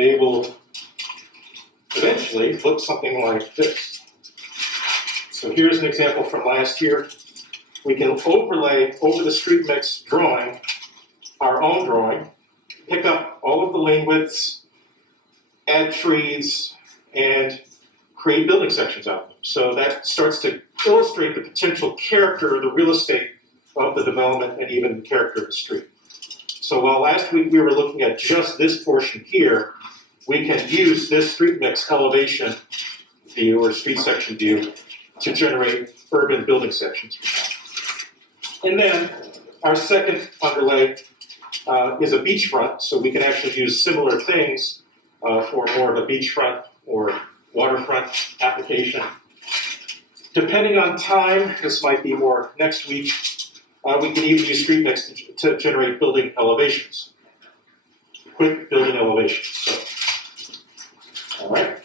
they will eventually look something like this. So here's an example from last year. We can overlay over the Streetmix drawing, our own drawing, pick up all of the lane widths, add trees, and create building sections out of them. So that starts to illustrate the potential character of the real estate of the development and even the character of the street. So while last week we were looking at just this portion here, we can use this Streetmix elevation view or street section view to generate urban building sections from that. And then our second underlay is a beachfront, so we can actually use similar things for more of a beachfront or waterfront application. Depending on time, this might be more next week, we can even use Streetmix to generate building elevations, quick building elevations. So, all right.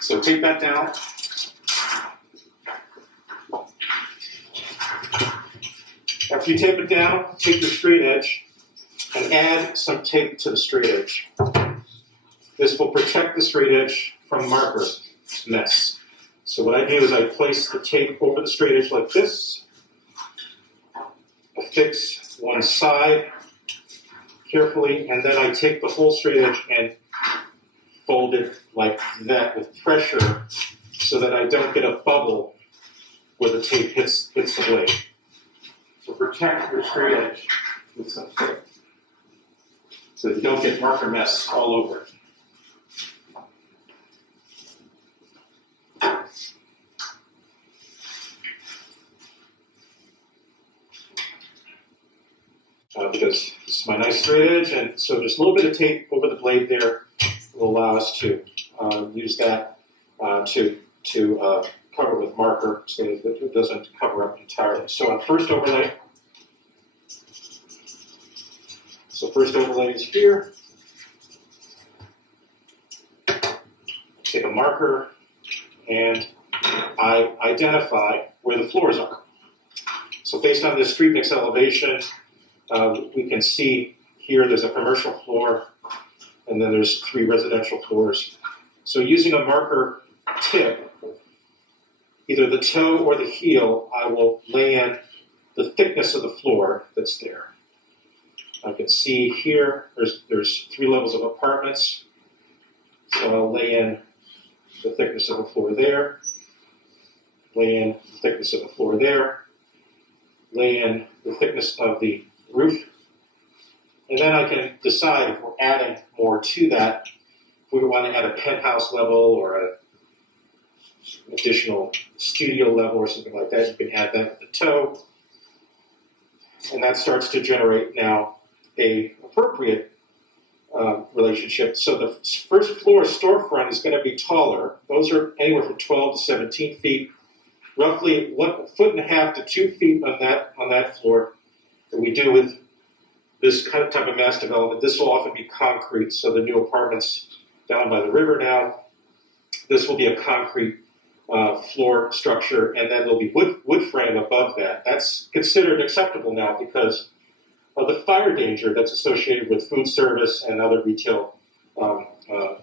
So take that down. After you tape it down, take your straight edge and add some tape to the straight edge. This will protect the straight edge from marker mess. So what I do is I place the tape over the straight edge like this, affix one side carefully, and then I take the whole straight edge and fold it like that with pressure so that I don't get a bubble where the tape hits the blade. So protect your straight edge with some tape so that you don't get marker mess all over it. Because this is my nice straight edge, and so just a little bit of tape over the blade there will allow us to use that to cover with marker so that it doesn't cover up entirely. So on first overlay, first overlay is here. Take a marker and I identify where the floors are. So based on this Streetmix elevation, we can see here there's a commercial floor and then there's 3 residential floors. So using a marker tip, either the toe or the heel, I will lay in the thickness of the floor that's there. I can see here there's 3 levels of apartments. So I'll lay in the thickness of the floor there, lay in the thickness of the floor there, lay in the thickness of the roof, and then I can decide if we're adding more to that. If we want to add a penthouse level or an additional studio level or something like that, you can add that with the toe, and that starts to generate now a appropriate relationship. So the first floor storefront is going to be taller. Those are anywhere from 12 to 17 feet, roughly 1.5 foot to 2 feet on that floor. That we do with this kind of type of mass development. This will often be concrete. So the new apartments down by the river now, this will be a concrete floor structure, and then there'll be wood frame above that. That's considered acceptable now because of the fire danger that's associated with food service and other retail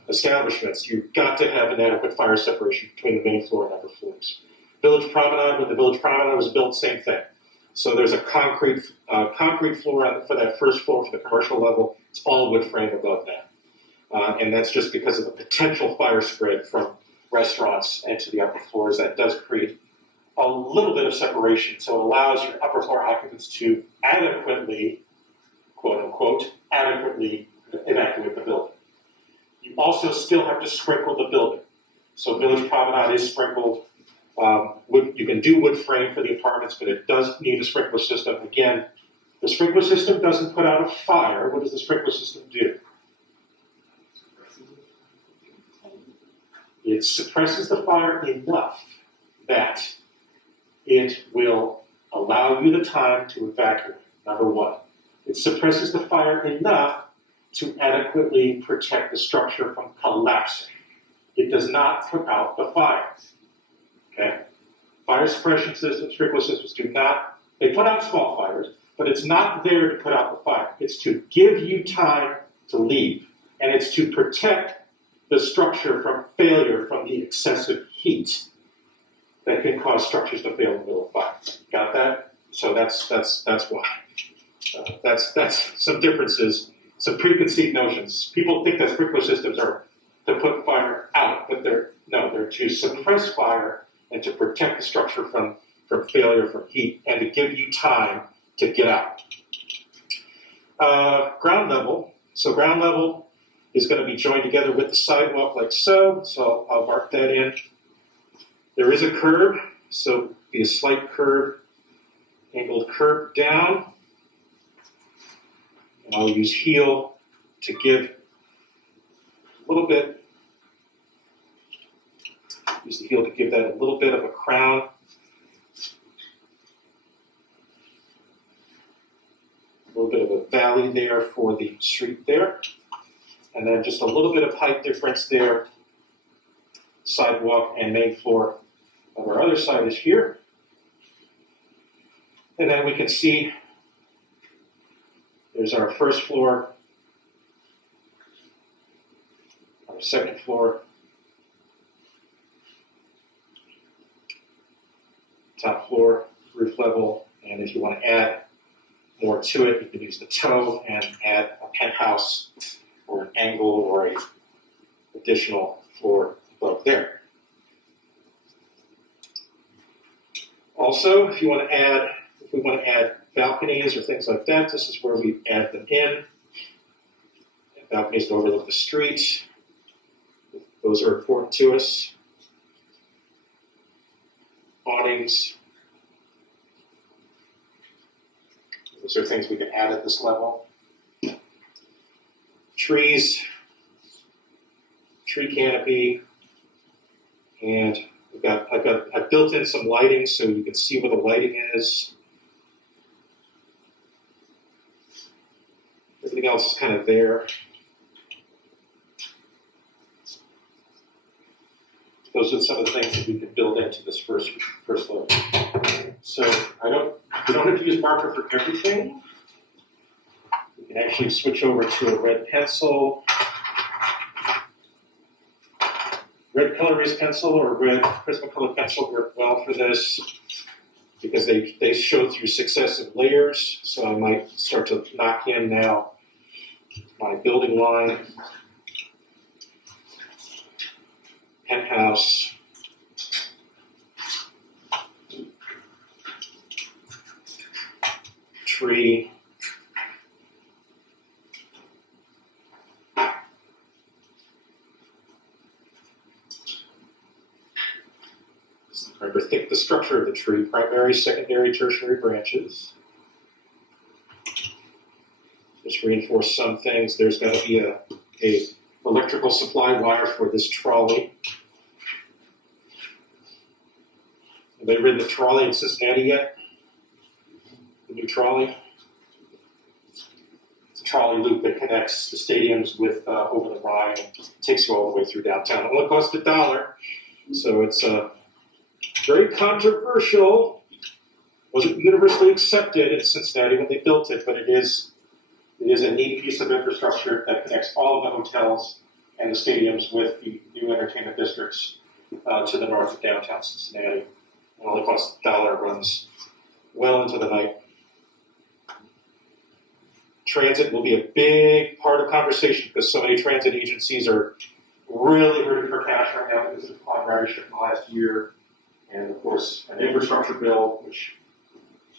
establishments. You've got to have an adequate fire separation between the main floor and upper floors. Village Promenade, when the Village Promenade was built, same thing. So there's a concrete floor for that first floor for the commercial level. It's all wood frame above that. And that's just because of the potential fire spread from restaurants into the upper floors. That does create a little bit of separation. So it allows your upper floor occupants to adequately, quote unquote, adequately evacuate the building. You also still have to sprinkle the building. So Village Promenade is sprinkled. You can do wood frame for the apartments, but it does need a sprinkler system. Again, the sprinkler system doesn't put out a fire. What does the sprinkler system do? It suppresses the fire enough that it will allow you the time to evacuate, number one. It suppresses the fire enough to adequately protect the structure from collapsing. It does not put out the fire. Okay? Fire suppression systems, sprinkler systems do not, they put out small fires, but it's not there to put out the fire. It's to give you time to leave, and it's to protect the structure from failure from the excessive heat that can cause structures to fail in the middle of fire. Got that? So that's why. That's some differences, some preconceived notions. People think that sprinkler systems are to put fire out, but they're to suppress fire and to protect the structure from failure from heat and to give you time to get out. Ground level. So ground level is going to be joined together with the sidewalk like so. So I'll mark that in. There is a curb, so be a slight curve, angled curve down. And I'll use heel to give a little bit, use the heel to give that a little bit of a crown. A little bit of a valley there for the street there. And then just a little bit of height difference there, sidewalk and main floor of our other side is here. And then we can see there's our first floor, our second floor, top floor, roof level, and if you want to add more to it, you can use the toe and add a penthouse or an angle or a additional floor above there. Also, if we want to add balconies or things like that, this is where we add them in. And balconies to overlook the street. Those are important to us. Awnings. Those are things we can add at this level. Trees, tree canopy, and I've built in some lighting so you can see where the lighting is. Everything else is kind of there. Those are some of the things that we could build into this first level. So you don't have to use marker for everything. You can actually switch over to a red pencil. Red color-based pencil or red Prismacolor pencil work well for this because they show through successive layers. So I might start to knock in now my building line, penthouse, tree, remember, think the structure of the tree, primary, secondary, tertiary branches. Just reinforce some things. There's got to be a electrical supply wire for this trolley. Have they ridden the trolley in Cincinnati yet? The new trolley? It's a trolley loop that connects the stadiums with over the Rhine. It takes you all the way through downtown. It only costs $1, so it's very controversial. Wasn't universally accepted in Cincinnati when they built it, but it is a neat piece of infrastructure that connects all of the hotels and the stadiums with the new entertainment districts to the north of downtown Cincinnati. It only costs $1, runs well into the night. Transit will be a big part of conversation because so many transit agencies are really hurting for cash right now because of decline ridership in the last year. And of course, an infrastructure bill, which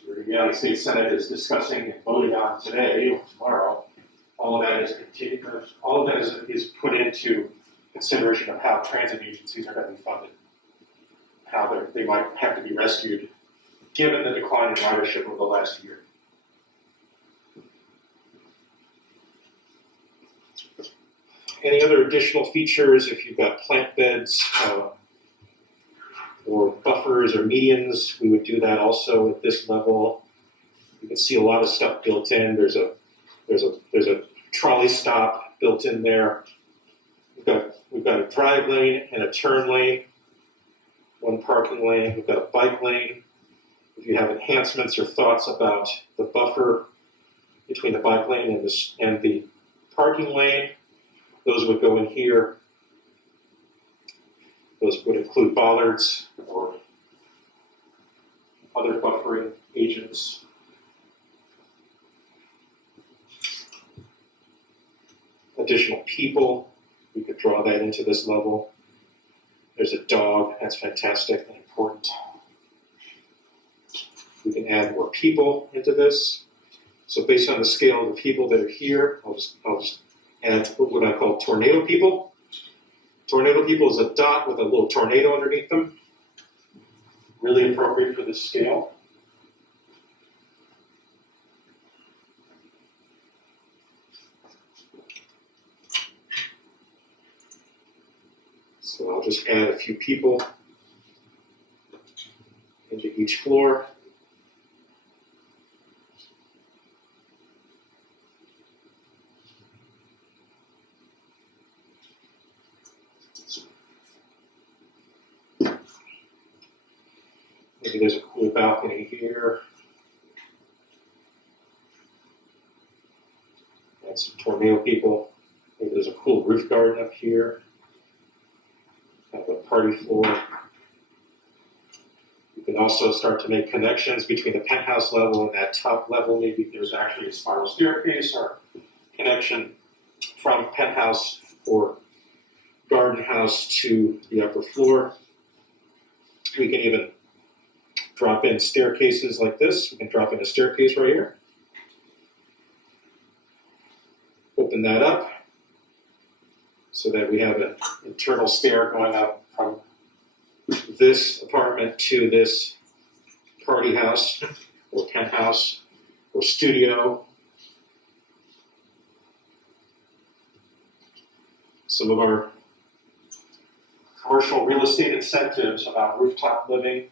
the United States Senate is discussing and voting on today or tomorrow. All of that is put into consideration of how transit agencies are going to be funded, how they might have to be rescued, given the decline in ridership over the last year. Any other additional features? If you've got plant beds or buffers or medians, we would do that also at this level. You can see a lot of stuff built in. There's a trolley stop built in there. We've got a drive lane and a turn lane, one parking lane. We've got a bike lane. If you have enhancements or thoughts about the buffer between the bike lane and the parking lane, those would go in here. Those would include bollards or other buffering agents. Additional people, we could draw that into this level. There's a dog, that's fantastic and important. We can add more people into this. So based on the scale of the people that are here, I'll just add what I call tornado people. Tornado people is a dot with a little tornado underneath them. Really appropriate for this scale. So I'll just add a few people into each floor. Maybe there's a cool balcony here. And some tornado people. Maybe there's a cool roof garden up here. Have a party floor. You can also start to make connections between the penthouse level and that top level. Maybe there's actually a spiral staircase or connection from penthouse or garden house to the upper floor. We can even drop in staircases like this. We can drop in a staircase right here. Open that up so that we have an internal stair going up from this apartment to this party house or penthouse or studio. Some of our commercial real estate incentives about rooftop living,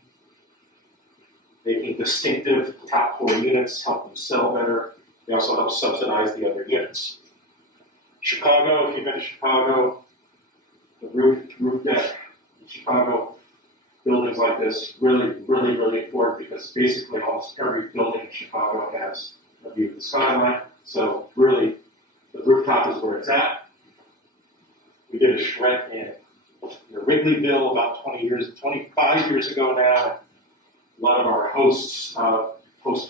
making distinctive top floor units, help them sell better. They also help subsidize the other units. Chicago, if you've been to Chicago, the roof deck in Chicago, buildings like this, really important because basically almost every building in Chicago has a view of the skyline. So really, the rooftop is where it's at. We did a shred in Wrigleyville about 25 years ago now. A lot of our host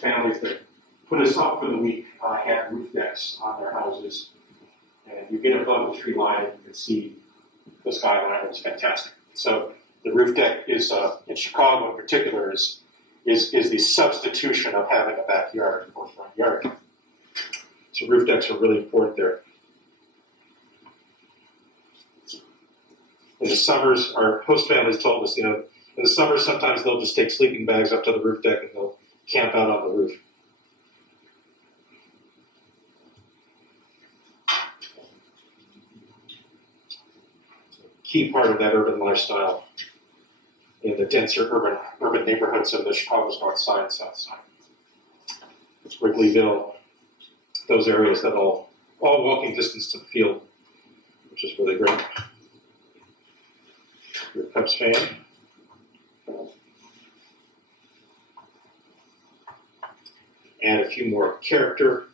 families that put us up for the week had roof decks on their houses. And you get above the tree line and you can see the skyline. It was fantastic. So the roof deck is, in Chicago in particular, is the substitution of having a backyard or front yard. So roof decks are really important there. In the summers, our host families told us, in the summer sometimes they'll just take sleeping bags up to the roof deck and they'll camp out on the roof. Key part of that urban lifestyle in the denser urban neighborhoods of the Chicago's north side and south side. It's Wrigleyville, those areas that all walking distance to the field, which is really great. Your Cubs fan. Add a few more character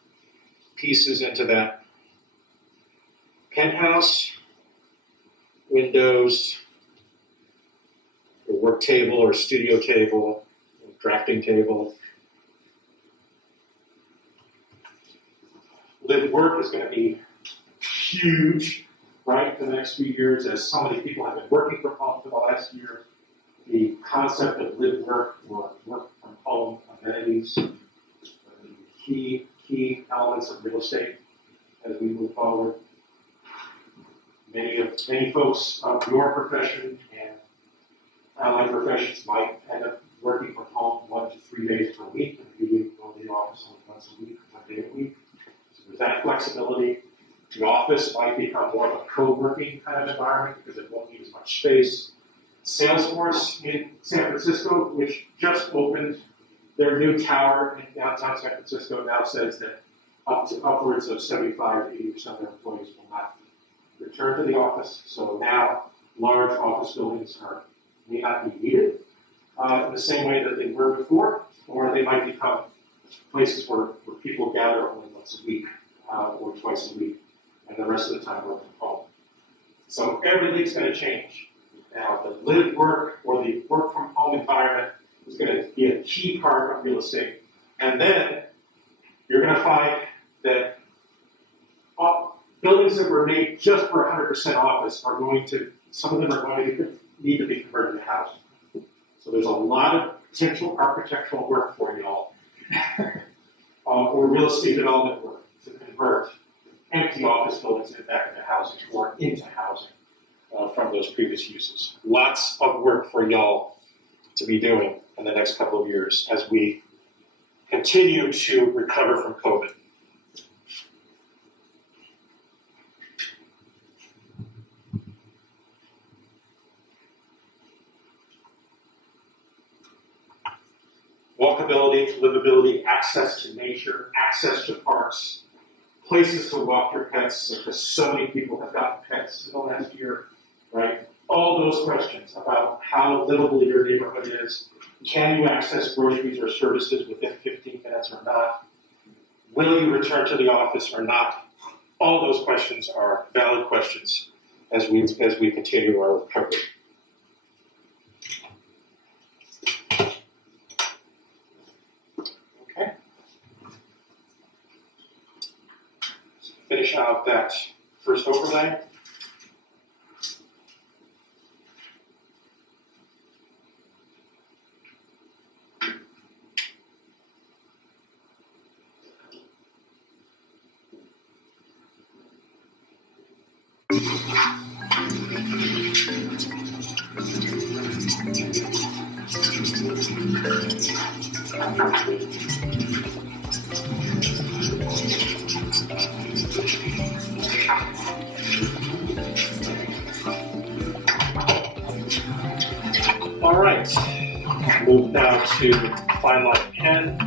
pieces into that penthouse. Windows, a work table or studio table, a drafting table. Live work is going to be huge, right, for the next few years, as so many people have been working from home for the last year. The concept of live work or work from home amenities are key elements of real estate as we move forward. Many folks of your profession and allied professions might end up working from home 1 to 3 days per week, and maybe go to the office only once a week, 1 day a week. So there's that flexibility. The office might become more of a co-working kind of environment because it won't need as much space. Salesforce in San Francisco, which just opened their new tower in downtown San Francisco, now says that upwards of 75 to 80% of their employees will not return to the office. So now large office buildings may not be needed. in the same way that they were before, or they might become places where people gather only once a week or twice a week, and the rest of the time work from home. So everything's going to change. Now, the live, work, or the work from home environment is going to be a key part of real estate. And then you're going to find that buildings that were made just for 100% office are going to, some of them are going to need to be converted to housing. So there's a lot of potential architectural work for y'all, or real estate development work to convert empty office buildings back into housing or into housing from those previous uses. Lots of work for y'all to be doing in the next couple of years as we continue to recover from COVID. Walkability, livability, access to nature, access to parks, places to walk your pets, because so many people have gotten pets in the last year, right? All those questions about how livable your neighborhood is. Can you access groceries or services within 15 minutes or not? Will you return to the office or not? All those questions are valid questions as we continue our recovery. Okay. Finish out that first overlay. All right, move now to fine line pen.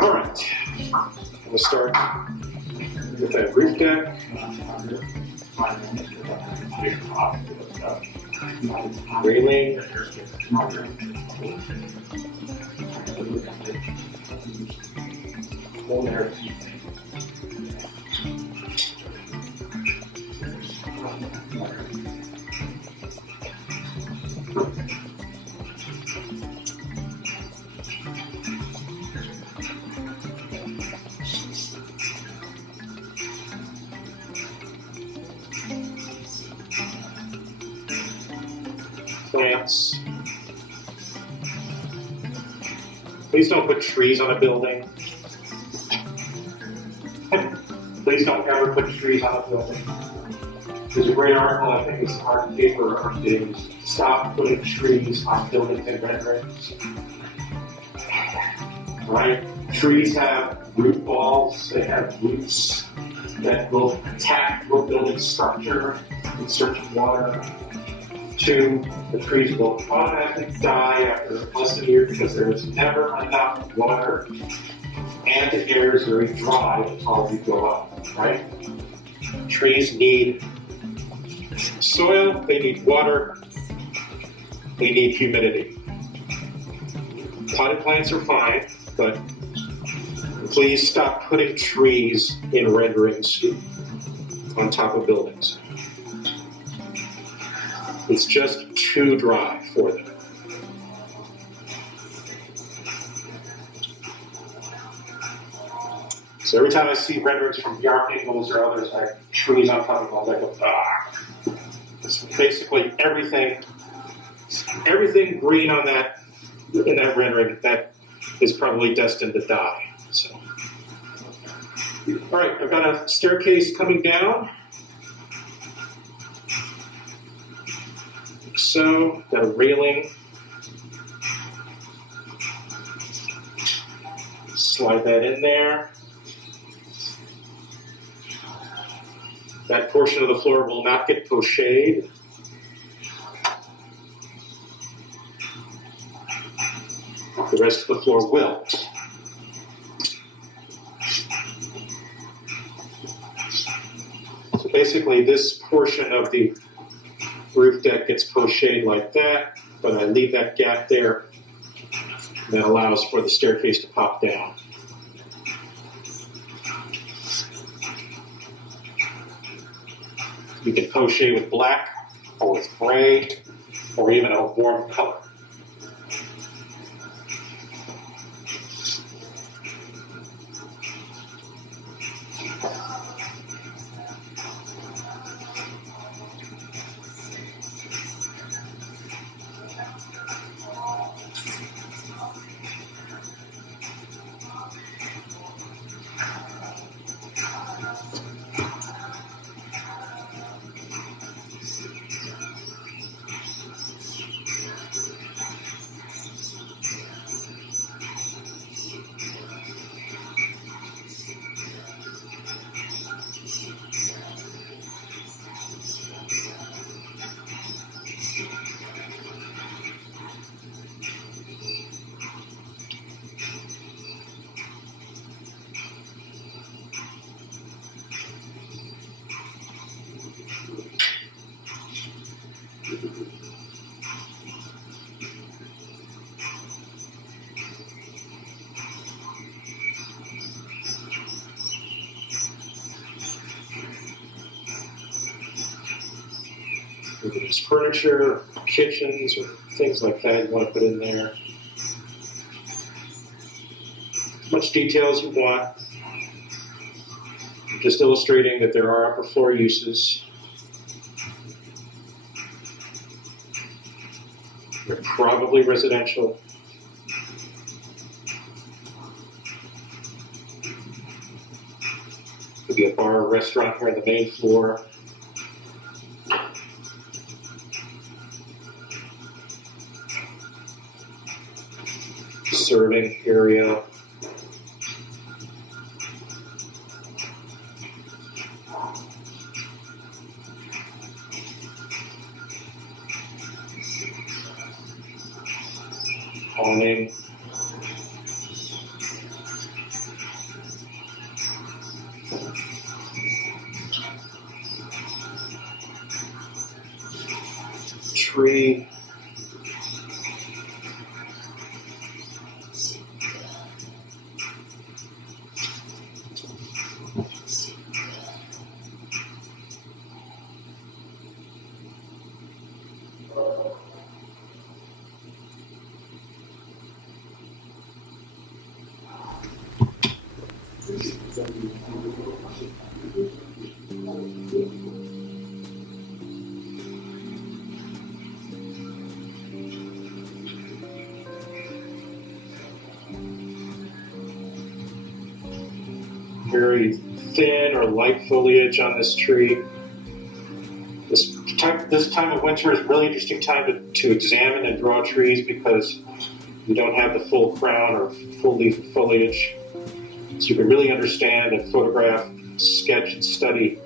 All right, we'll start with that roof deck. Railing. Plants. Please don't put trees on a building. Please don't ever put trees on a building. There's a great article, I think it's Art Paper or Days. Stop putting trees on buildings and renderings. Right? Trees have root balls, they have roots that will attack your building structure in search of water. 2, the trees will automatically die after less than a year because there is never enough water and the air is very dry to tolerate go up, right? Trees need soil, they need water, they need humidity. Potted plants are fine, but please stop putting trees in renderings on top of buildings. It's just too dry for them. So every time I see renderings from VR angles or others, like trees on top of walls, I go, ah. It's basically everything green on that, in that rendering, that is probably destined to die. So, all right, I've got a staircase coming down. So, got a railing. Slide that in there. That portion of the floor will not get crocheted. The rest of the floor will. So basically this portion of the roof deck gets crocheted like that, but I leave that gap there that allows for the staircase to pop down. You can crochet with black or with gray or even a warm color. Maybe there's furniture, kitchens, or things like that you want to put in there. As much detail as you want. I'm just illustrating that there are upper floor uses. They're probably residential. Could be a bar or restaurant here on the main floor. Serving area. Awning. Tree. Very thin or light foliage on this tree. This time of winter is a really interesting time to examine and draw trees because you don't have the full crown or full leaf foliage. So you can really understand and photograph, sketch, and study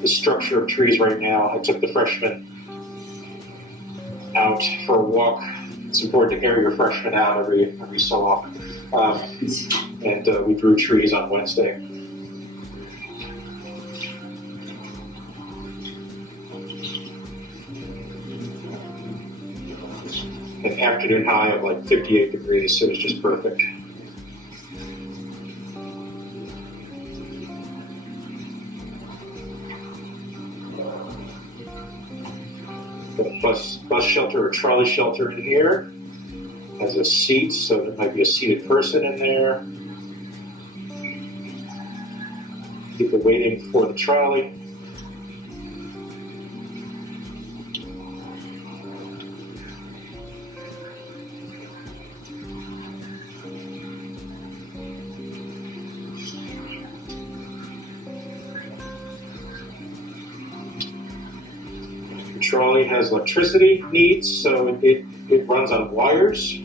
the structure of trees right now. I took the freshmen out for a walk. It's important to air your freshmen out every so often. And we drew trees on Wednesday. An afternoon high of like 58 degrees, so it was just perfect. Got a bus shelter or trolley shelter in here. Has a seat, so there might be a seated person in there. People waiting for the trolley. The trolley has electricity needs, so it runs on wires.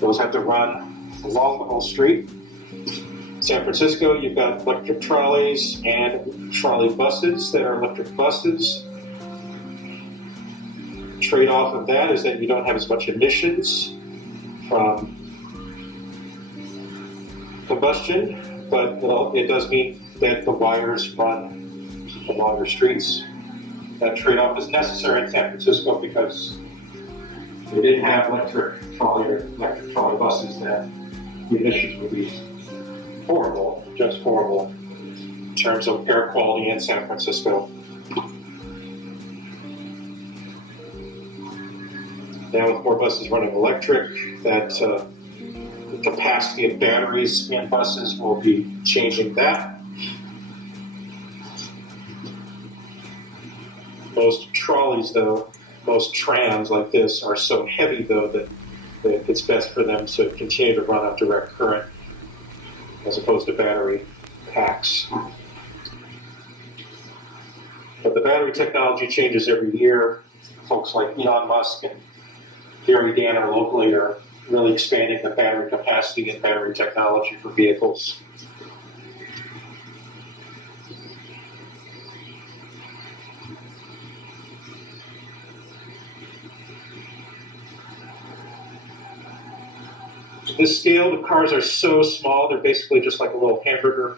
Those have to run along the whole street. San Francisco, you've got electric trolleys and trolley buses that are electric buses. trade-off of that is that you don't have as much emissions from combustion, but it does mean that the wires run along your streets. That trade-off is necessary in San Francisco because they didn't have electric trolley buses, that the emissions would be horrible, just horrible, in terms of air quality in San Francisco. Now with more buses running electric, that the capacity of batteries in buses will be changing that. Most trolleys, though, most trams like this are so heavy, though, that it's best for them to continue to run on direct current as opposed to battery packs. But the battery technology changes every year. Folks like Elon Musk and Gary Danner locally are really expanding the battery capacity and battery technology for vehicles. This scale, the cars are so small, they're basically just like a little hamburger.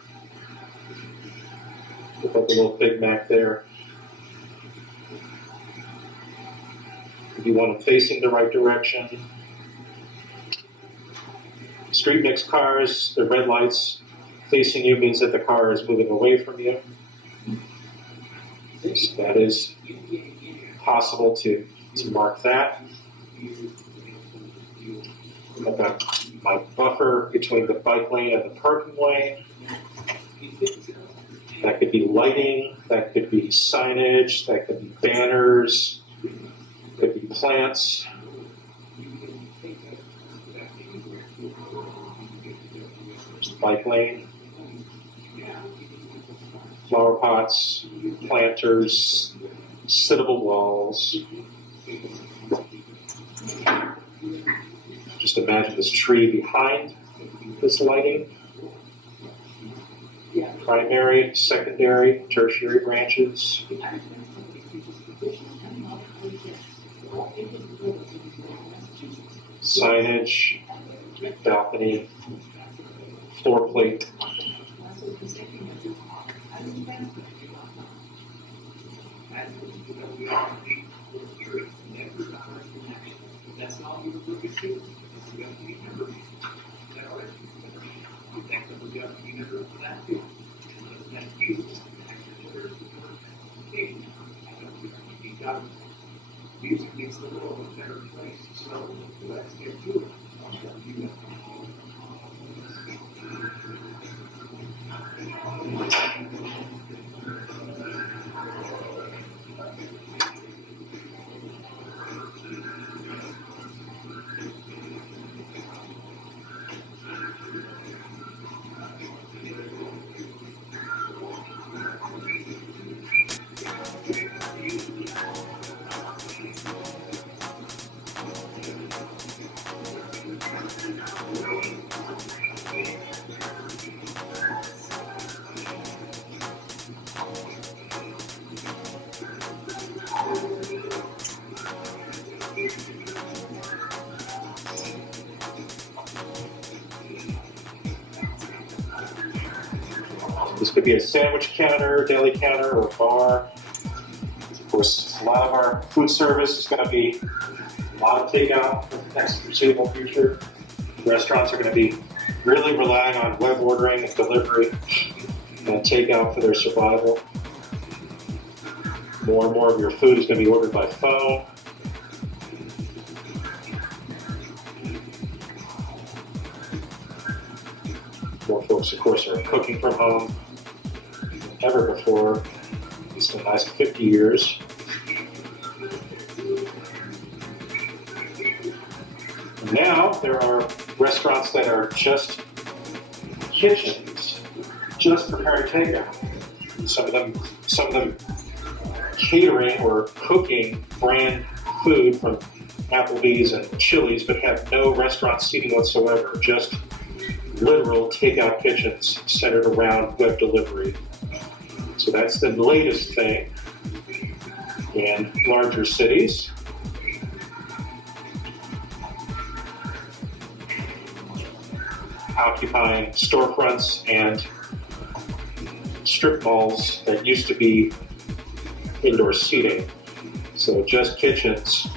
Look like a little Big Mac there. You want them facing the right direction. Streetmix cars, the red lights facing you means that the car is moving away from you. So that is possible to mark that. I've got my buffer between the bike lane and the parking lane. That could be lighting, that could be signage, that could be banners, could be plants. Bike lane, flower pots, planters, sittable walls. Just imagine this tree behind this lighting. Primary, secondary, tertiary branches. Signage, balcony, floor plate. Music makes the world a better place, so let's get to it. This could be a sandwich counter, deli counter, or bar. Of course, a lot of our food service is going to be a lot of takeout for the next foreseeable future. Restaurants are going to be really relying on web ordering and delivery and takeout for their survival. More and more of your food is going to be ordered by phone. More folks, of course, are cooking from home than ever before, at least in the last 50 years. And now there are restaurants that are just kitchens, just preparing takeout. Some of them catering or cooking brand food from Applebee's and Chili's, but have no restaurant seating whatsoever, just literal takeout kitchens centered around web delivery. So that's the latest thing in larger cities. occupying storefronts and strip malls that used to be indoor seating. So just kitchens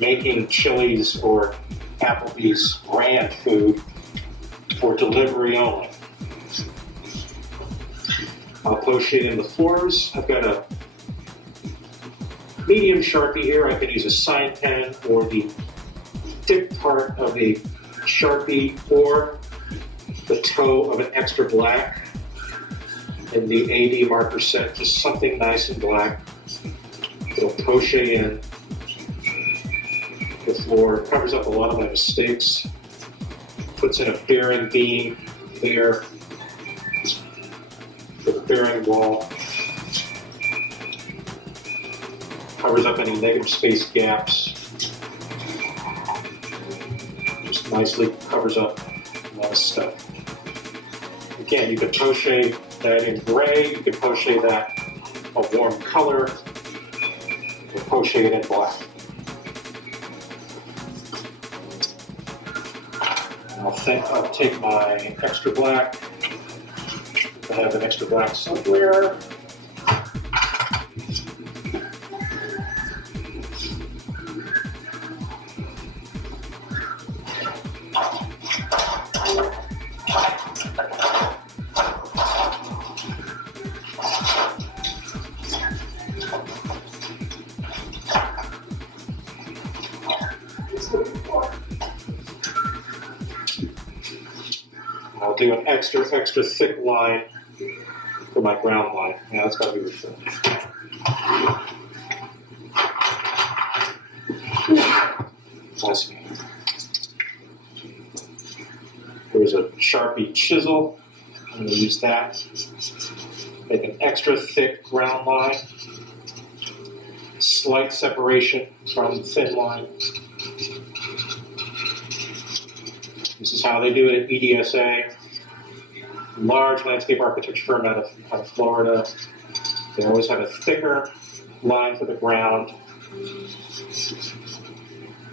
making Chili's or Applebee's brand food for delivery only. I'll post-shade in the floors. I've got a medium Sharpie here. I can use a sign pen or the thick part of a Sharpie or the toe of an extra black in the AD marker set, just something nice and black. It'll post-shade in the floor, covers up a lot of my mistakes, puts in a bearing beam there for the bearing wall, covers up any negative space gaps, just nicely covers up a lot of stuff. Again, you can post-shade that in gray, you can post-shade that a warm color, or post-shade it in black. I'll take my extra black. I have an extra black somewhere. I'll do an extra thick line for my ground line. Yeah, that's got to be refilled. Nice. There's a Sharpie chisel. I'm going to use that. Make an extra thick ground line. Slight separation from the thin line. This is how they do it at EDSA. Large landscape architecture firm out of Florida. They always have a thicker line for the ground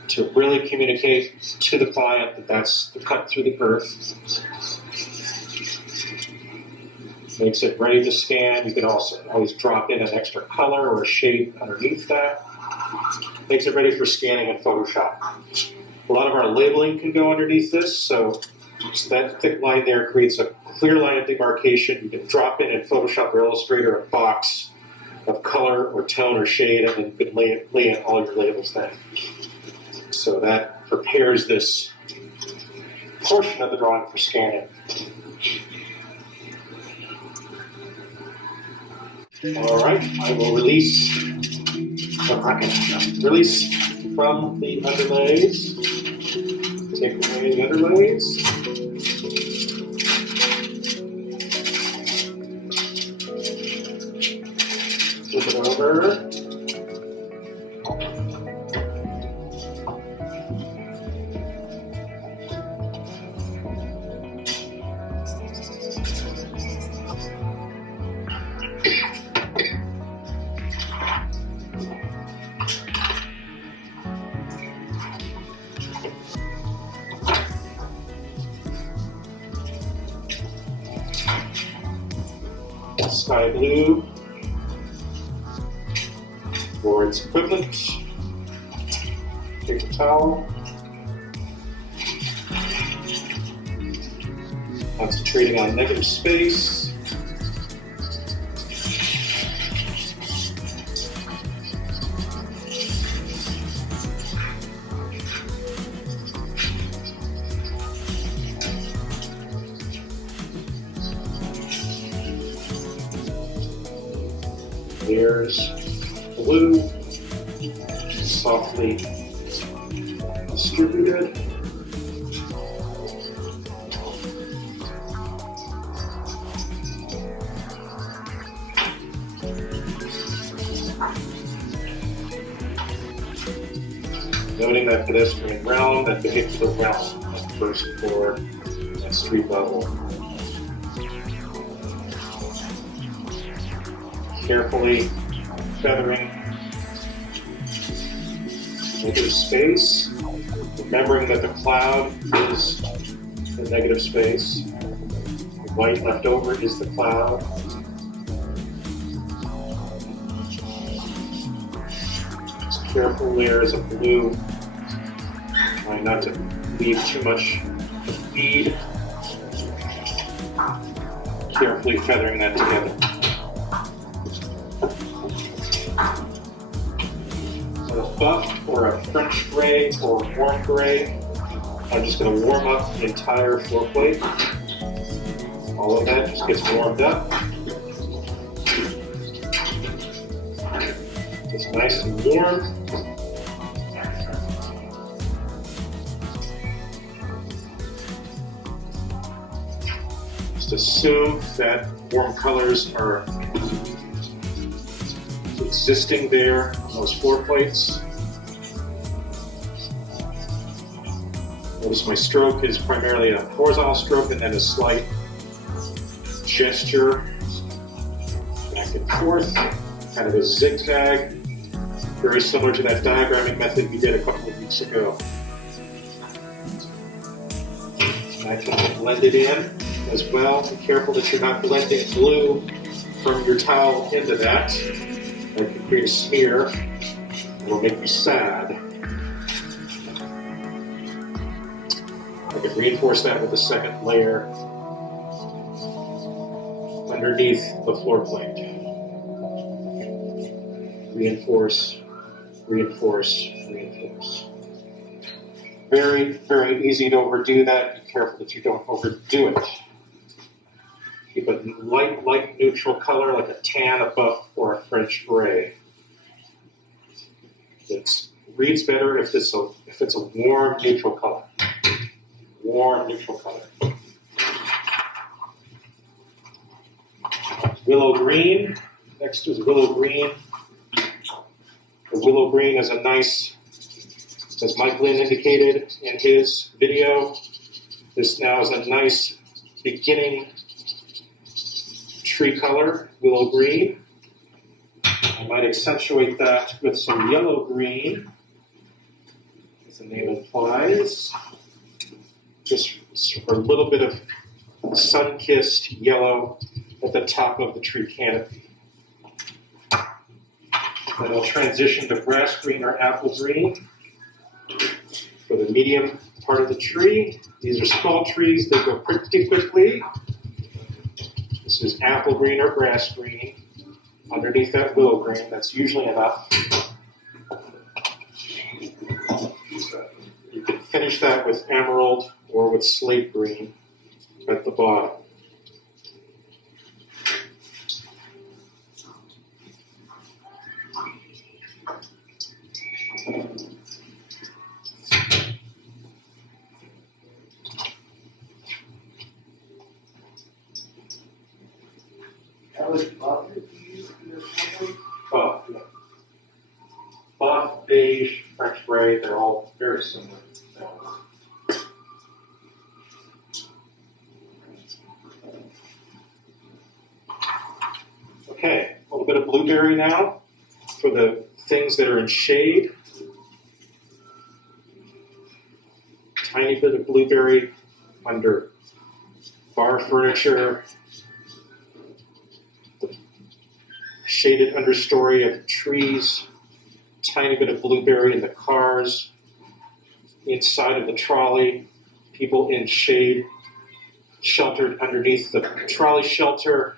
to really communicate to the client that that's the cut through the earth. Makes it ready to scan. You can also always drop in an extra color or a shade underneath that. Makes it ready for scanning in Photoshop. A lot of our labeling can go underneath this, so that thick line there creates a clear line of demarcation. You can drop in Photoshop or Illustrator a box of color or tone or shade, and then you can lay in all your labels then. So that prepares this portion of the drawing for scanning. All right, I will release from the underlays. Take away the underlays. Flip it over. Sky blue or its equivalent. Paper towel. Concentrating on negative space. There's blue, softly distributed. Noting that pedestrian realm, that vehicular realm on the first floor and street level. Carefully feathering negative space, remembering that the cloud is the negative space. The white left over is the cloud. Just careful layers of blue. Try not to leave too much to feed. Carefully feathering that together. A buff or a French gray or warm gray. I'm just going to warm up the entire floor plate. All of that just gets warmed up. Just nice and warm. Just assume that warm colors are existing there on those floor plates. Notice my stroke is primarily a horizontal stroke and then a slight gesture back and forth, kind of a zigzag, very similar to that diagramming method we did a couple of weeks ago. I can blend it in as well. Be careful that you're not blending blue from your towel into that. That can create a smear. It'll make you sad. I can reinforce that with a second layer underneath the floor plate. Reinforce, reinforce, reinforce. Very, very easy to overdo that. Be careful that you don't overdo it. Keep a light neutral color like a tan, a buff, or a French gray. It reads better if it's a warm neutral color. Warm neutral color. Willow green. Next is willow green. The willow green is a nice, as Mike Lynn indicated in his video, this now is a nice beginning tree color, willow green. I might accentuate that with some yellow green, as the name implies. Just for a little bit of sun-kissed yellow at the top of the tree canopy. Then I'll transition to grass green or apple green for the medium part of the tree. These are small trees, they go pretty quickly. This is apple green or grass green. Underneath that willow green, that's usually enough. You can finish that with emerald or with slate green at the bottom. That was buff that you used in this one? Buff, yeah. Buff, beige, French gray, they're all very similar. Okay, a little bit of blueberry now for the things that are in shade. Tiny bit of blueberry under bar furniture, the shaded understory of trees, tiny bit of blueberry in the cars, inside of the trolley, people in shade, sheltered underneath the trolley shelter,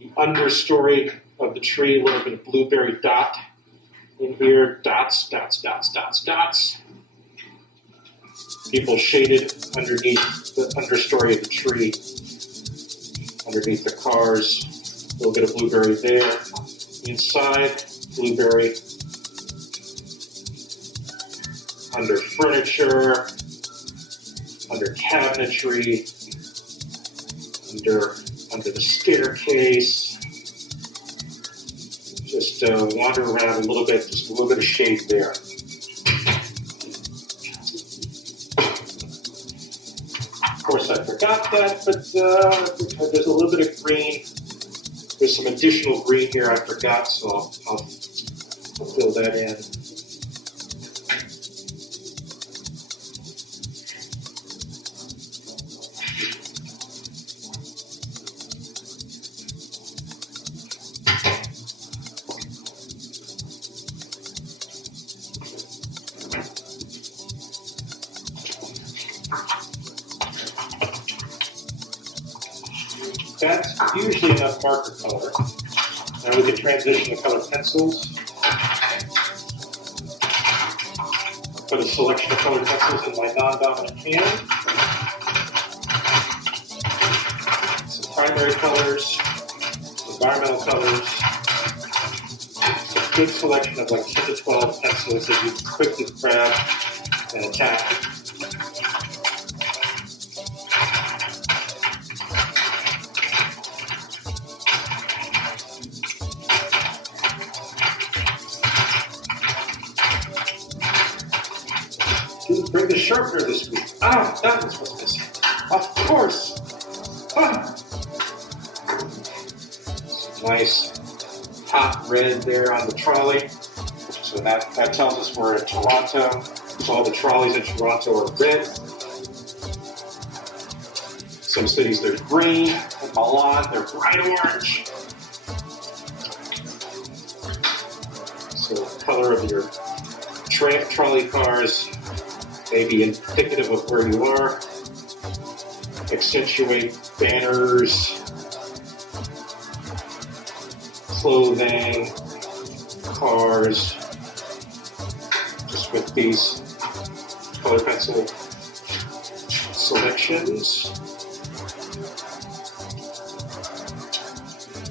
the understory of the tree, a little bit of blueberry dot in here, dots, dots, dots, dots, dots. People shaded underneath the understory of the tree, underneath the cars, a little bit of blueberry there. Inside, blueberry. Under furniture, under cabinetry, under the staircase. Just wander around a little bit, just a little bit of shade there. Of course, I forgot that, but there's a little bit of green. There's some additional green here I forgot, so I'll fill that in. That's usually enough marker color. Now we can transition to color pencils. Put a selection of colored pencils in my non-dominant hand. Some primary colors, environmental colors. Some good selection of like 10 to 12 pencils that you can quickly grab and attack. Didn't bring the sharpener this week. Ah, that was what's missing. Of course. Ah. Nice hot red there on the trolley. So that tells us we're in Toronto. So all the trolleys in Toronto are red. Some cities they're green. In Milan, they're bright orange. So the color of your trolley cars may be indicative of where you are. Accentuate banners, clothing, cars, just with these color pencil selections.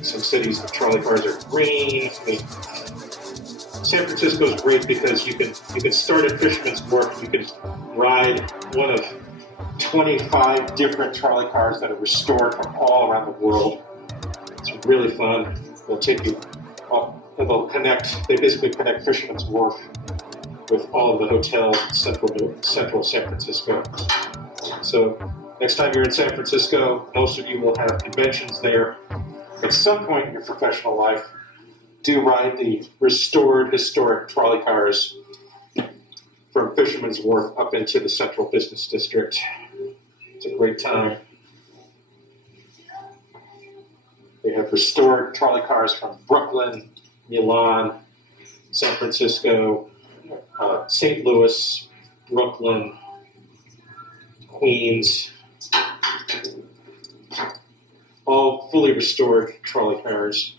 Some cities, the trolley cars are green. San Francisco is great because you can start at Fisherman's Wharf. You can ride one of 25 different trolley cars that are restored from all around the world. It's really fun. They'll take you up, and they basically connect Fisherman's Wharf with all of the hotels in central San Francisco. So next time you're in San Francisco, most of you will have conventions there. At some point in your professional life, do ride the restored historic trolley cars from Fisherman's Wharf up into the Central Business District. It's a great time. They have restored trolley cars from Brooklyn, Milan, San Francisco, St. Louis, Brooklyn, Queens, all fully restored trolley cars.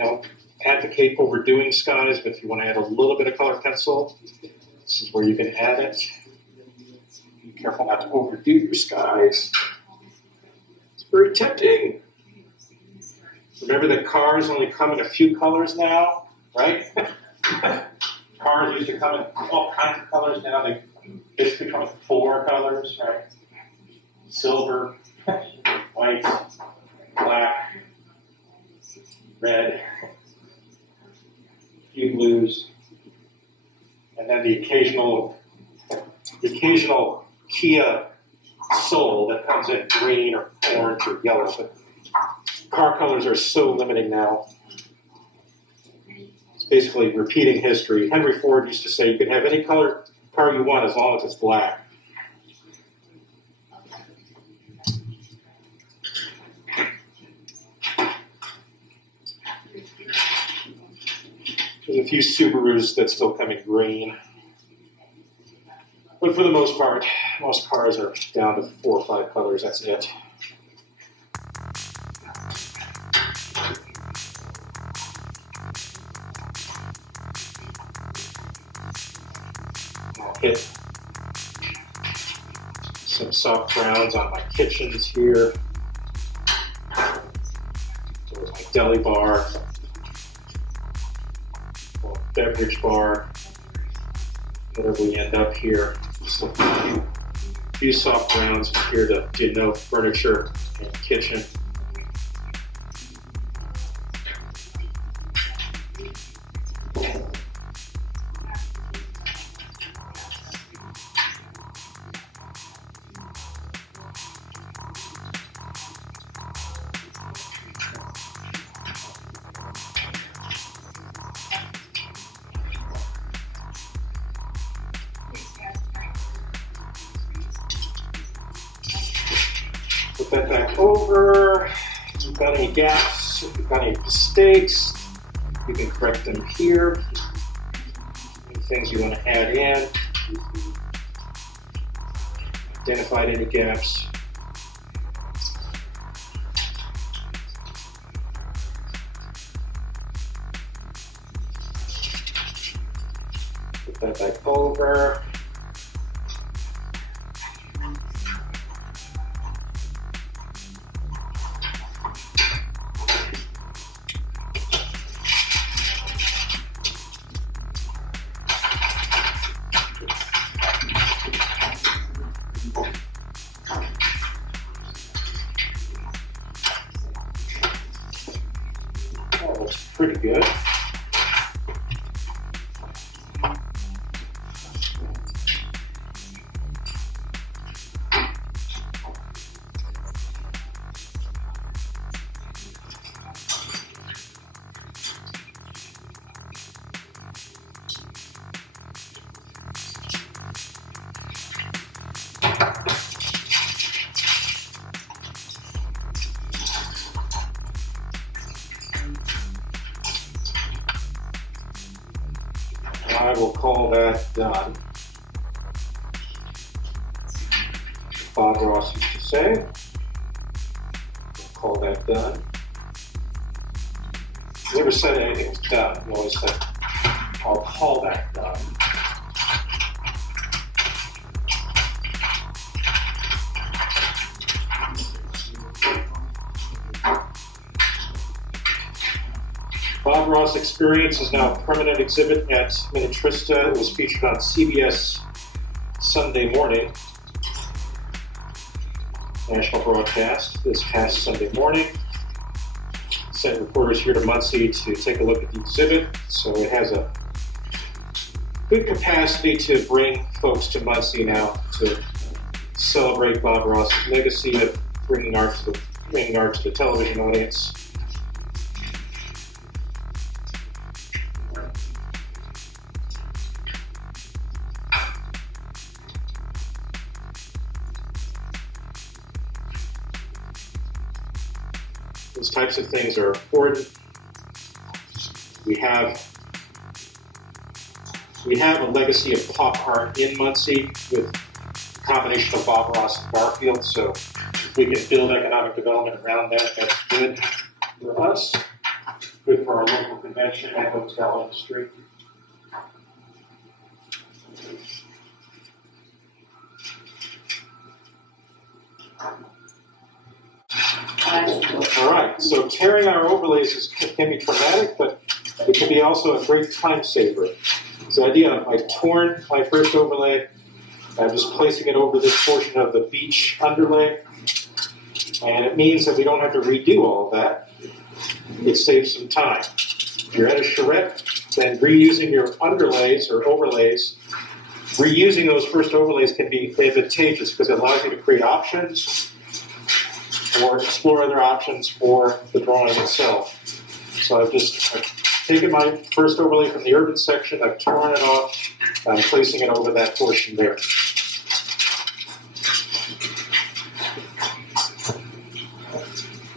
I don't advocate overdoing skies, but if you want to add a little bit of color pencil, this is where you can add it. Be careful not to overdo your skies. It's very tempting. Remember that cars only come in a few colors now, right? Cars used to come in all kinds of colors. Now they basically come in 4 colors, right? Silver, white, black, red, a few blues, and then the occasional Kia Soul that comes in green or orange or yellow. But car colors are so limiting now. It's basically repeating history. Henry Ford used to say you can have any color car you want as long as it's black. There's a few Subarus that still come in green. But for the most part, most cars are down to 4 or 5 colors, that's it. I'll hit some soft browns on my kitchens here. There's my deli bar. Beverage bar, whatever we end up here. Just a few soft browns here to denote furniture and kitchen. Put that back over. If you've got any gaps, if you've got any mistakes, you can correct them here. Any things you want to add in. Identified any gaps. Put that back over. That looks pretty good. I will call that done. Bob Ross used to say. We'll call that done. He never said anything was done. He always said, I'll call that done. Bob Ross Experience is now a permanent exhibit at Minnetrista. It was featured on CBS Sunday Morning, national broadcast, this past Sunday morning. Sent reporters here to Muncie to take a look at the exhibit. So it has a good capacity to bring folks to Muncie now to celebrate Bob Ross's legacy of bringing art to the television audience. Those types of things are important. We have a legacy of pop art in Muncie with a combination of Bob Ross and Garfield, so if we can build economic development around that, that's good for us, good for our local convention and hotel industry. All right, so tearing our overlays can be traumatic, but it can be also a great time saver. So the idea, I torn my first overlay, I'm just placing it over this portion of the beach underlay, and it means that we don't have to redo all of that. It saves some time. If you're at a charrette, then reusing your underlays or overlays, reusing those first overlays can be advantageous because it allows you to create options or explore other options for the drawing itself. So I've taken my first overlay from the urban section, I've torn it off, I'm placing it over that portion there.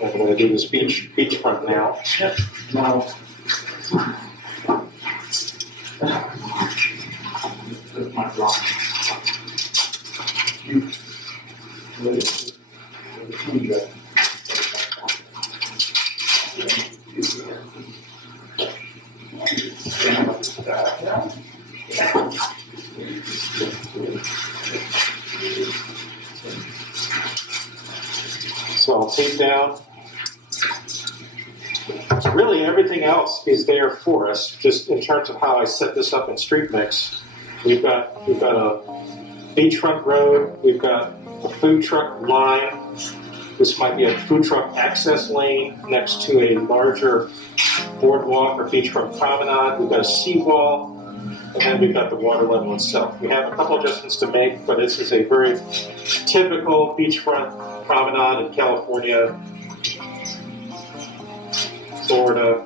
I'm going to do this beachfront now. Yep. Now. That's my drawing. So I'll tape down. Really, everything else is there for us, just in terms of how I set this up in Streetmix. We've got a beachfront road, we've got a food truck line. This might be a food truck access lane next to a larger boardwalk or beachfront promenade. We've got a seawall, and then we've got the water level itself. We have a couple adjustments to make, but this is a very typical beachfront promenade in California, Florida,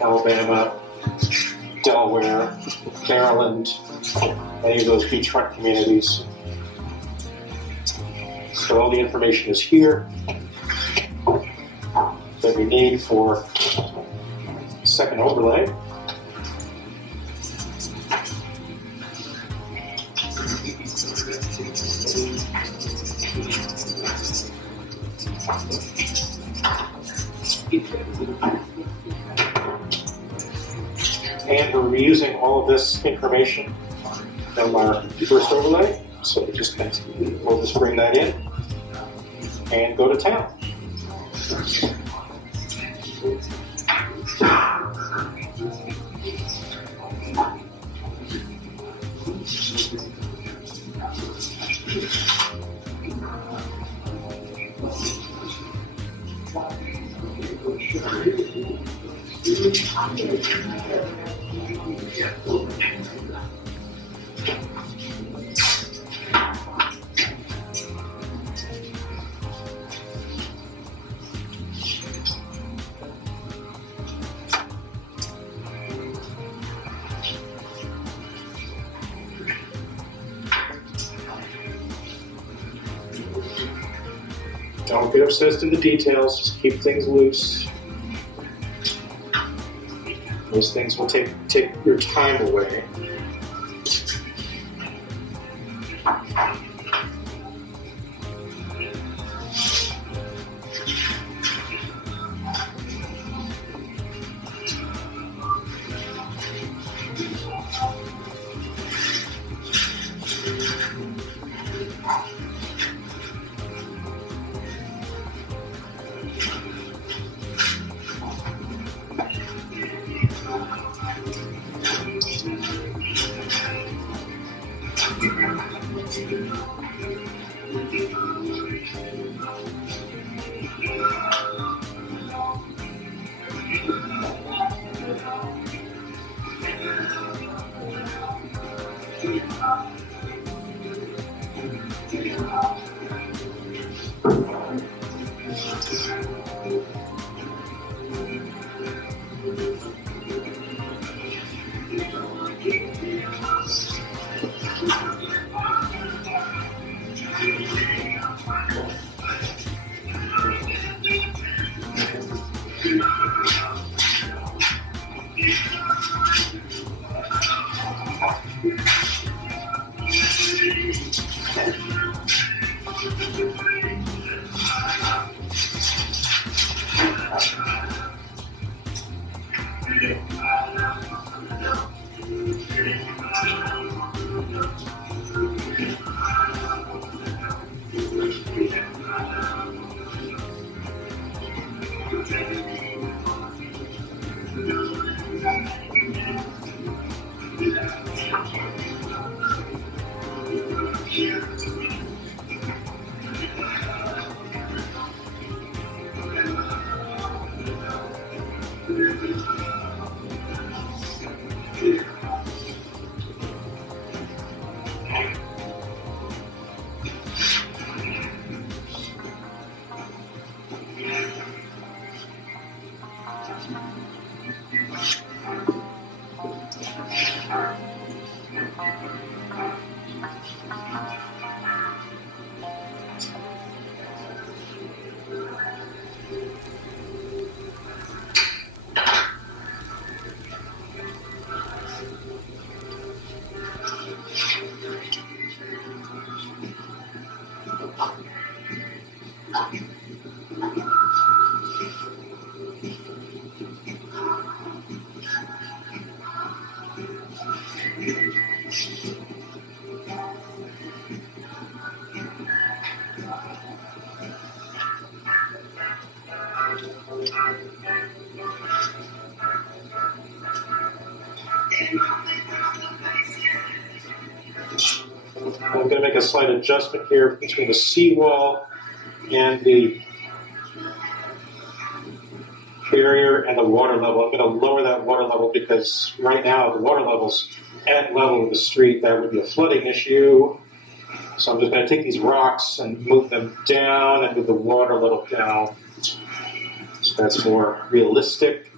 Alabama, Delaware, Maryland, any of those beachfront communities. So all the information is here that we need for second overlay. And we're reusing all of this information from our first overlay. So we'll just bring that in and go to town. Don't get obsessed in the details, just keep things loose. Those things will take your time away. I'm going to make a slight adjustment here between the seawall and the barrier and the water level. I'm going to lower that water level because right now the water level's at level of the street. That would be a flooding issue. So I'm just going to take these rocks and move them down and move the water level down. So that's more realistic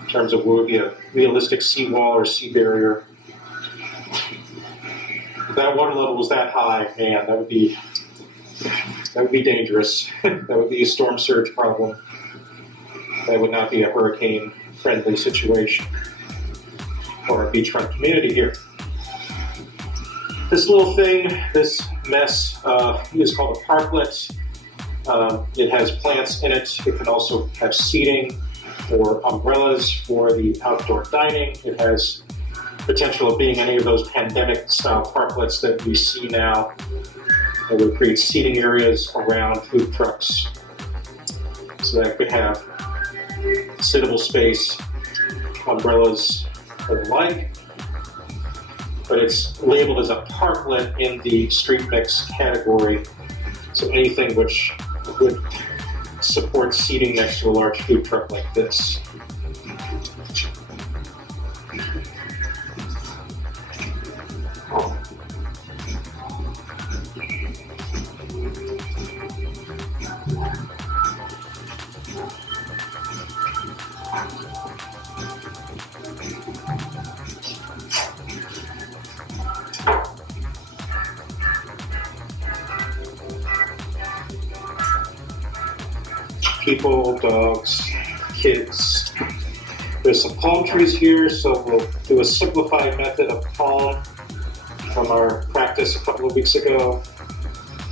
in terms of what would be a realistic seawall or sea barrier. If that water level was that high, man, that would be That would be dangerous. That would be a storm surge problem. That would not be a hurricane-friendly situation or a beachfront community here. This little thing, this mess, is called a parklet. It has plants in it. It can also have seating or umbrellas for the outdoor dining. It has potential of being any of those pandemic-style parklets that we see now. It would create seating areas around food trucks. So that could have sittable space, umbrellas, and the like. But it's labeled as a parklet in the Streetmix category. So anything which would support seating next to a large food truck like this. People, dogs, kids. There's some palm trees here, so we'll do a simplified method of palm from our practice a couple of weeks ago.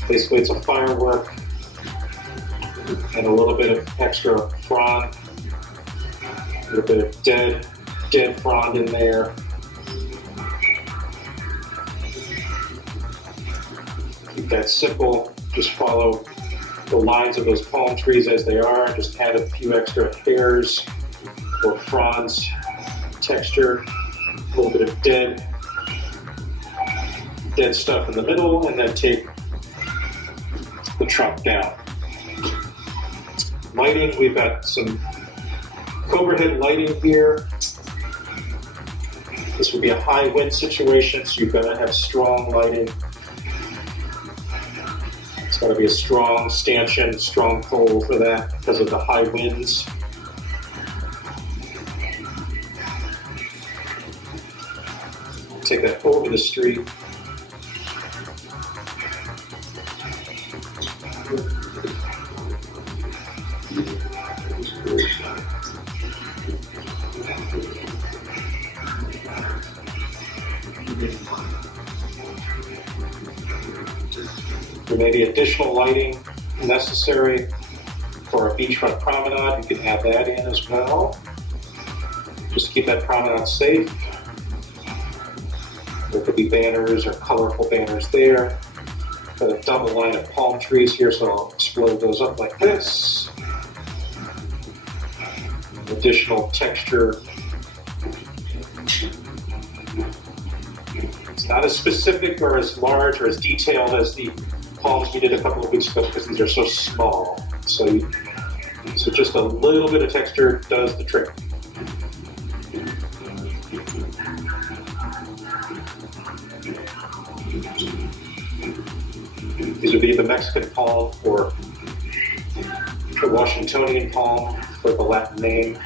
Basically, it's a firework and a little bit of extra frond, a little bit of dead frond in there. Keep that simple. Just follow the lines of those palm trees as they are. Just add a few extra hairs or fronds, texture, a little bit of dead stuff in the middle, and then take the trunk down. Lighting, we've got some cobra head lighting here. This would be a high wind situation, so you've got to have strong lighting. It's got to be a strong stanchion, strong pole for that because of the high winds. Take that over the street. There may be additional lighting necessary for a beachfront promenade. You can add that in as well. Just to keep that promenade safe. There could be banners or colorful banners there. Got a double line of palm trees here, so I'll explode those up like this. Additional texture. It's not as specific or as large or as detailed as the palms we did a couple of weeks ago because these are so small. So just a little bit of texture does the trick. These would be the Mexican palm or the Washingtonian palm for the Latin name.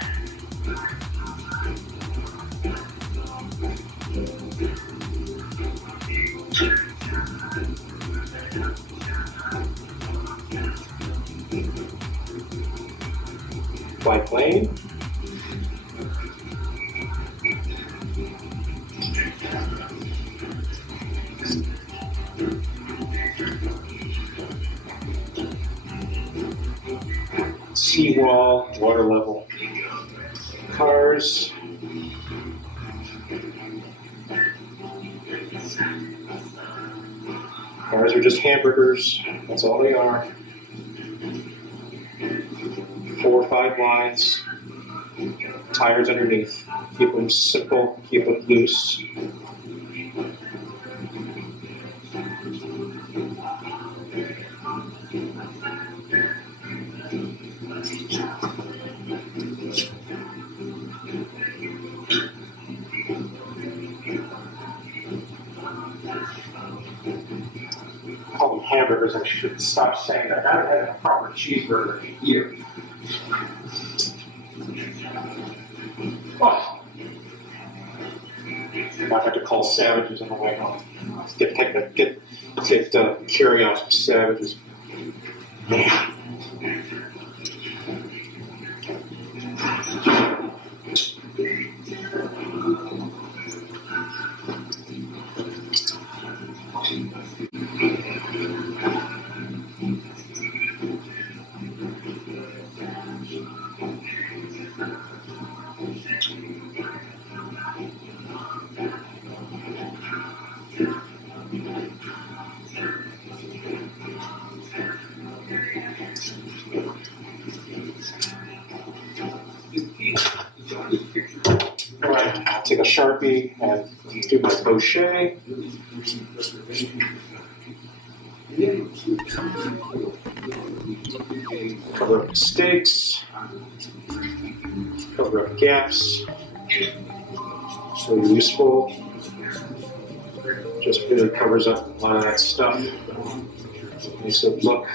Bike lane. Seawall, water level. Cars. Cars are just hamburgers. That's all they are. 4 or 5 lines. Tires underneath. Keep them simple, keep them loose. Call them hamburgers. I should stop saying that. I haven't had a proper cheeseburger in a year. Oh. I might have to call Savages on the way home. Get carry out some Savages. Man. Alright, I'll take a Sharpie and do my crochet. Cover up mistakes. Cover up gaps. So useful. Just really covers up a lot of that stuff. Makes it look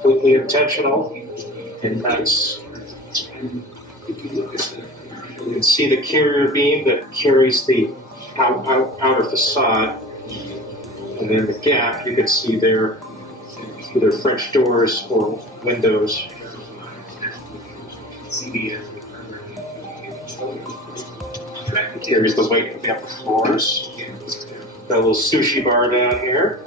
completely intentional and nice. You can see the carrier beam that carries the outer facade, and then the gap you can see there, either French doors or windows. Carries the weight of the upper floors. Got a little sushi bar down here.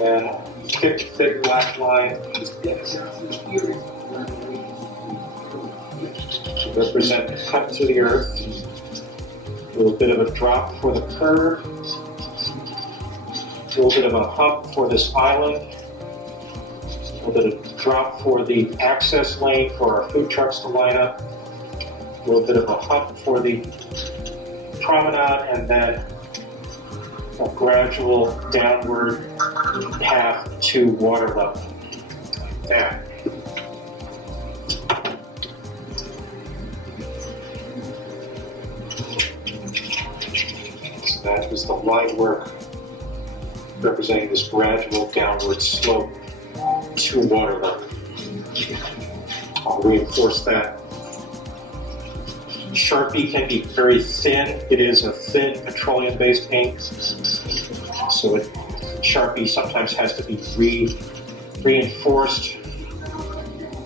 And thick black line to represent the cut through the earth. A little bit of a drop for the curve. A little bit of a hump for this island. A little bit of drop for the access lane for our food trucks to line up. A little bit of a hump for the promenade, and then a gradual downward path to water level. There. So that was the line work representing this gradual downward slope to water level. I'll reinforce that. Sharpie can be very thin. It is a thin petroleum-based paint, so Sharpie sometimes has to be reinforced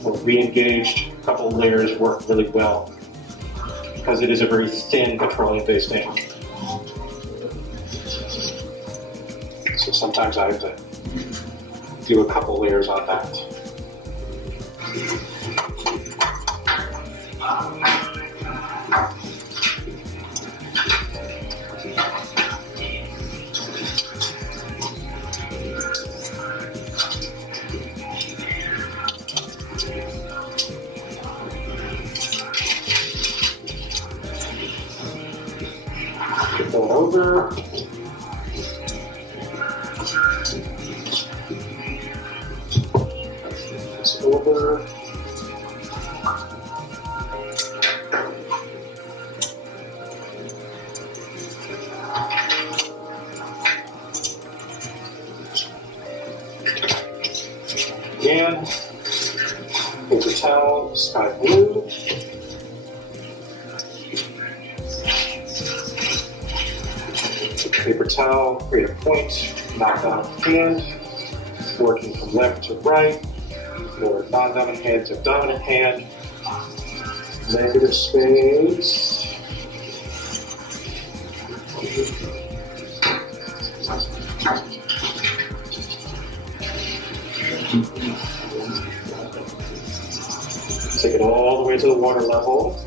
or re-engaged. A couple of layers work really well because it is a very thin petroleum-based paint. So sometimes I have to do a couple layers on that. Get that over. It's over. Again, paper towel, sky blue. Paper towel, create a point, knock down hand, working from left to right, or non-dominant hand to dominant hand, negative spades. Take it all the way to the water level.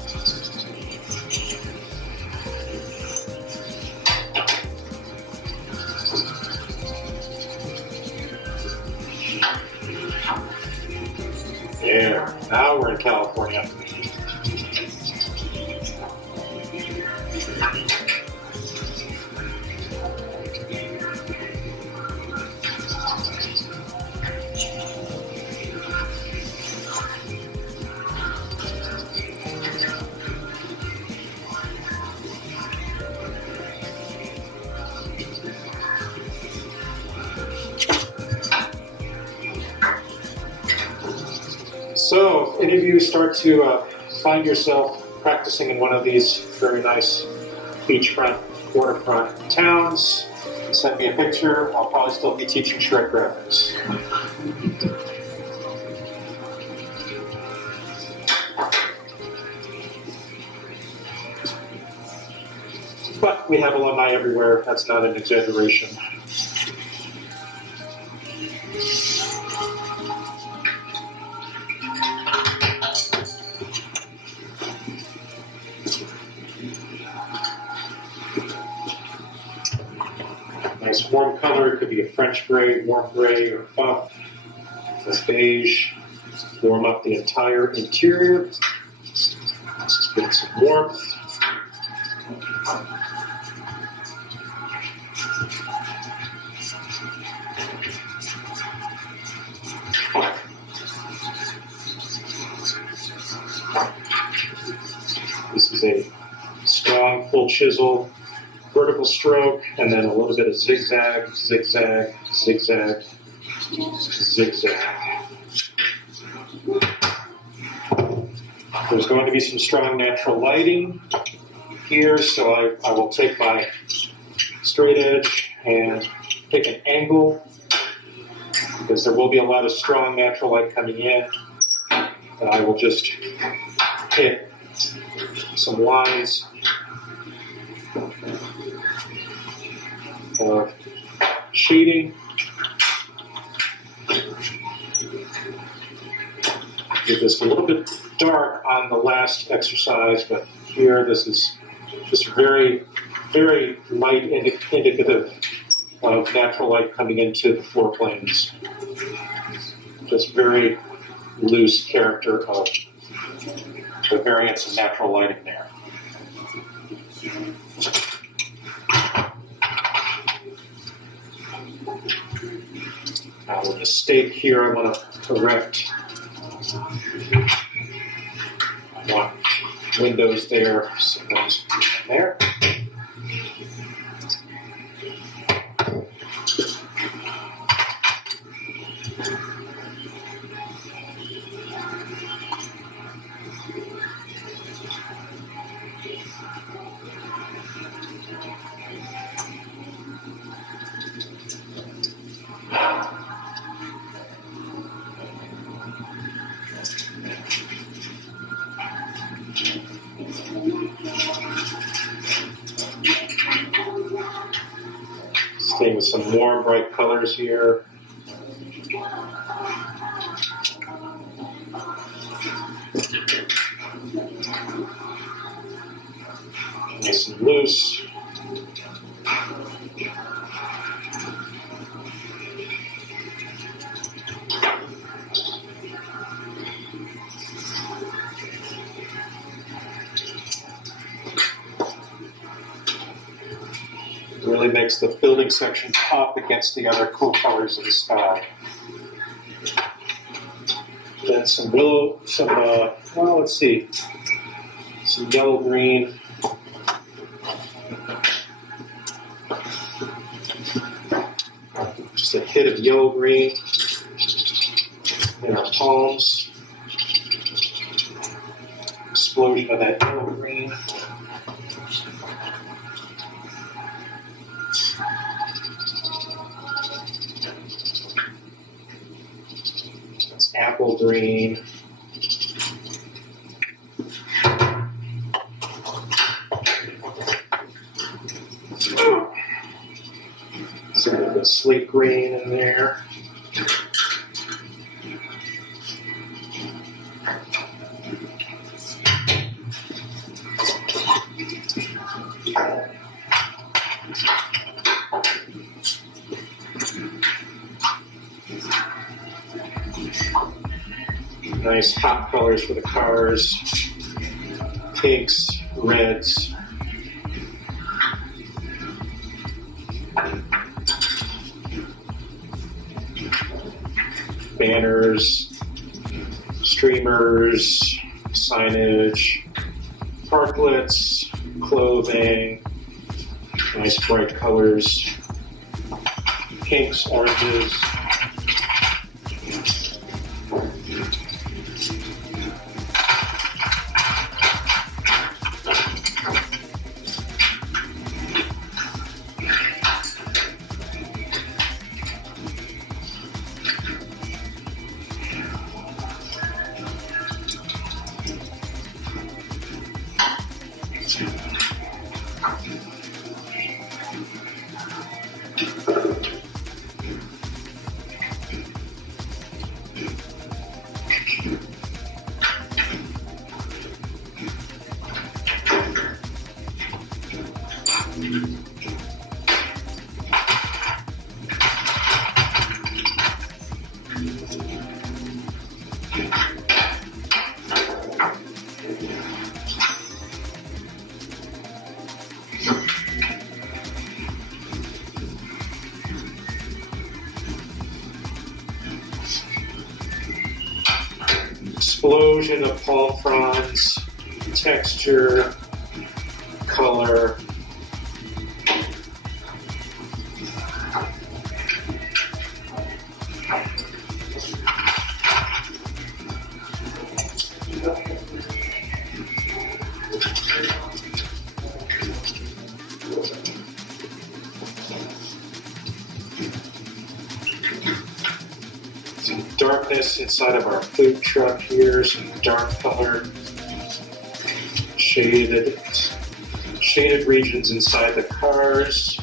There, now we're in California. So, if any of you start to find yourself practicing in one of these very nice beachfront waterfront towns. Send me a picture. I'll probably still be teaching shred graphics. But we have alumni everywhere. That's not an exaggeration. Nice warm color. It could be a French gray, warm gray, or buff. This beige. Warm up the entire interior. Get some warmth. This is a strong, full chisel, vertical stroke, and then a little bit of zigzag, zigzag, zigzag, zigzag. There's going to be some strong natural lighting here, so I will take my straight edge and pick an angle, because there will be a lot of strong natural light coming in. And I will just hit some lines of shading. Give this a little bit dark on the last exercise, but here this is just very, very light indicative of natural light coming into the floor planes. Just very loose character of the variance of natural lighting there. Now with the stake here, I want to correct. I want windows there, so those there. Staying with some warm, bright colors here. Nice and loose. Really makes the building section pop against the other cool colors of the sky. Then some willow, well, let's see, some yellow green. Just a hit of yellow green in our palms. Explosion of that yellow green. Apple green. Some of the slate green in there. Nice hot colors for the cars. Pinks, reds. Banners, streamers, signage, parklets, clothing, nice bright colors, pinks, oranges. Explosion of palm fronds, texture, color. Some darkness inside of our food truck here, some dark color, shaded regions inside the cars.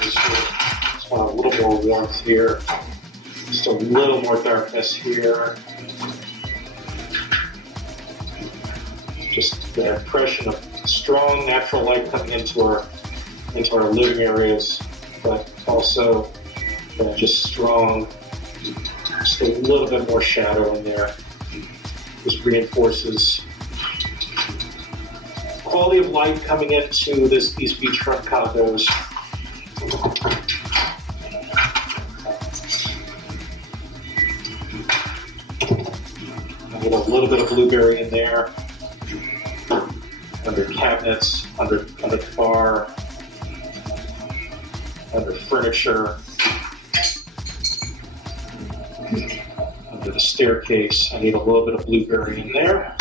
Just want a little more warmth here, just a little more darkness here. Just the impression of strong natural light coming into our living areas, but also just strong, just a little bit more shadow in there. Just reinforces quality of light coming into these beachfront condos. I get a little bit of blueberry in there, under cabinets, under the bar, under furniture, under the staircase. I need a little bit of blueberry in there.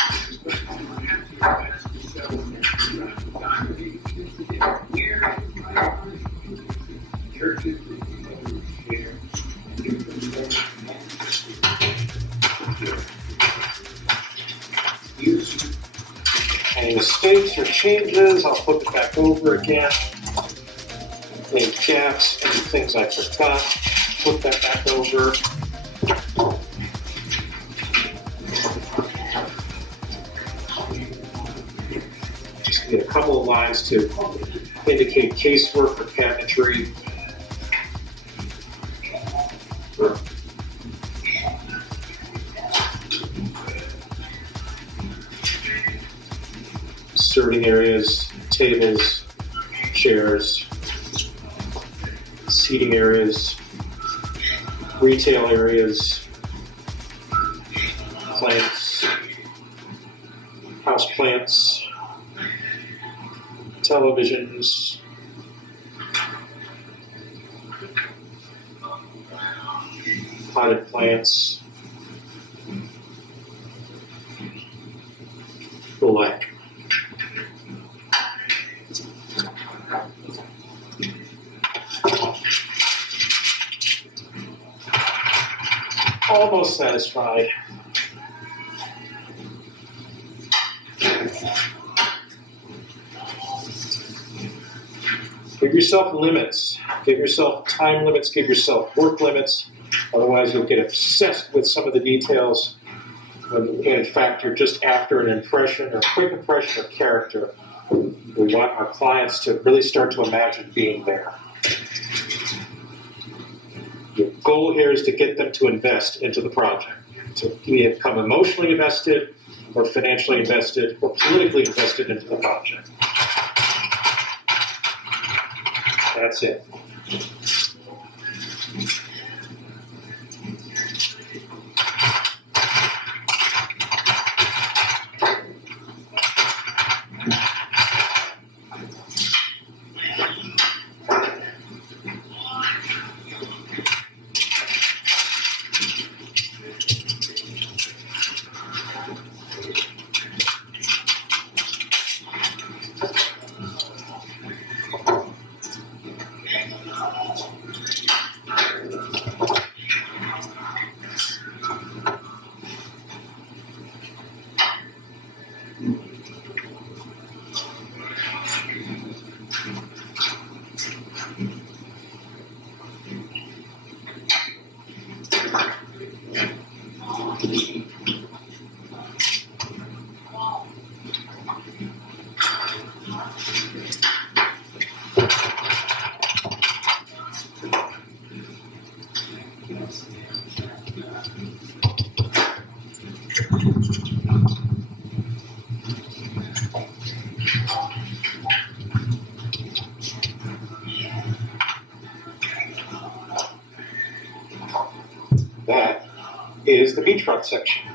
Any mistakes or changes, I'll flip it back over again. Any gaps, any things I forgot, flip that back over. Just need a couple of lines to indicate casework for cabinetry. Serving areas, tables, chairs, seating areas, retail areas, plants, house plants, televisions, potted plants, the like. Almost satisfied. Give yourself limits. Give yourself time limits. Give yourself work limits. Otherwise, you'll get obsessed with some of the details when in fact you're just after an impression or a quick impression of character. We want our clients to really start to imagine being there. Your goal here is to get them to invest into the project, to become emotionally invested or financially invested or politically invested into the project. That's it. beach rod section.